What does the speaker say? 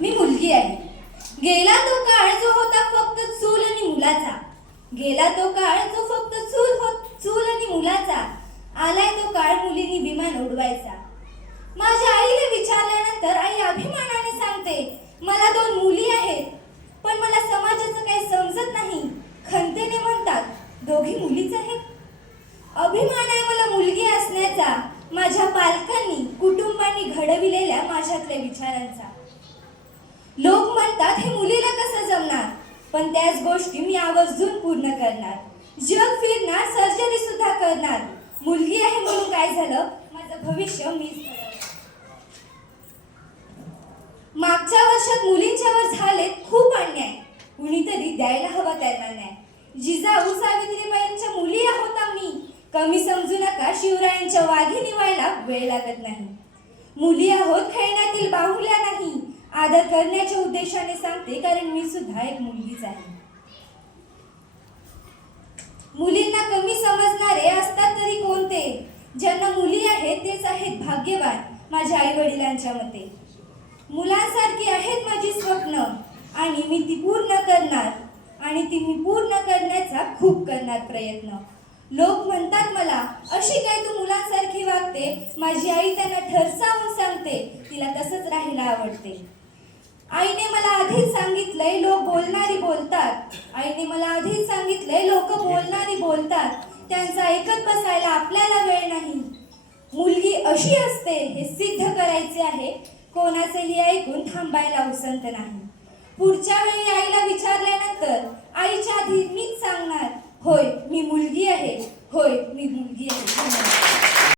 मी मुलगी आहे. गेला तो काळ जो होता फक्त चूल आणि मुलाचा. गेला तो काळ जो फक्त चूल होत चूल आणि मुलाचा. आलाय तो काळ मुलींनी विमान उडवायचा. माझ्या आईला विचारल्यानंतर आई अभिमानाने सांगते मला दोन मुली आहेत पण मला समाजाचं काही समजत नाही. खंतेने म्हणतात दोघी मुलीच आहेत. अभिमान आहे मला मुलगी असण्याचा माझ्या पालकांनी कुटुंबांनी घडविलेल्या माझ्यातल्या विचारांचा. लोक म्हणतात हे मुलीला कसं जमणार? पण त्याच गोष्टी मी आवर्जून पूर्ण करणार. जग फिरणार सर्जरी सुद्धा करणार. मुलगी आहे म्हणून काय झालं? माझं भविष्य मी मागच्या वर्षात मुलींच्यावर झाले खूप अन्याय. कुणीतरी द्यायला हवा त्यांना न्याय. जिजाऊ सावित्रीबाईंच्या मुली आहोत आम्ही. कमी समजू नका शिवरायांच्या वाघी निवायला वेळ लागत नाही. मुली आहोत खेळण्यातील बाहुल्या नाही. आदर करण्याच्या उद्देशाने सांगते कारण मी सुद्धा एक मुलगीच आहे. मुलींना कमी समजणारे असतात तरी कोणते? ज्यांना मुली आहेत तेच आहेत भाग्यवान माझ्या आई वडिलांच्या मते. मुलांसारखी आहेत माझी स्वप्न आणि मी ती पूर्ण करणार आणि ती मी पूर्ण करण्याचा खूप करणार प्रयत्न. लोक म्हणतात मला अशी काय तू मुलांसारखी वागते? माझी आई त्यांना ठरसावून सांगते तिला तसंच राहायला आवडते. आईने मला आधीच सांगितलंय लोक बोलणारी बोलतात. आईने मला आधीच सांगितलंय लोक बोलणारी बोलतात. त्यांचं ऐकत बसायला आपल्याला वेळ नाही. मुलगी अशी असते हे सिद्ध करायचे आहे. कोणाचंही ऐकून थांबायला उसंत नाही. पुढच्या वेळी आईला विचारल्यानंतर आईच्या आधी मीच सांगणार होय मी मुलगी आहे. होय मी मुलगी आहे.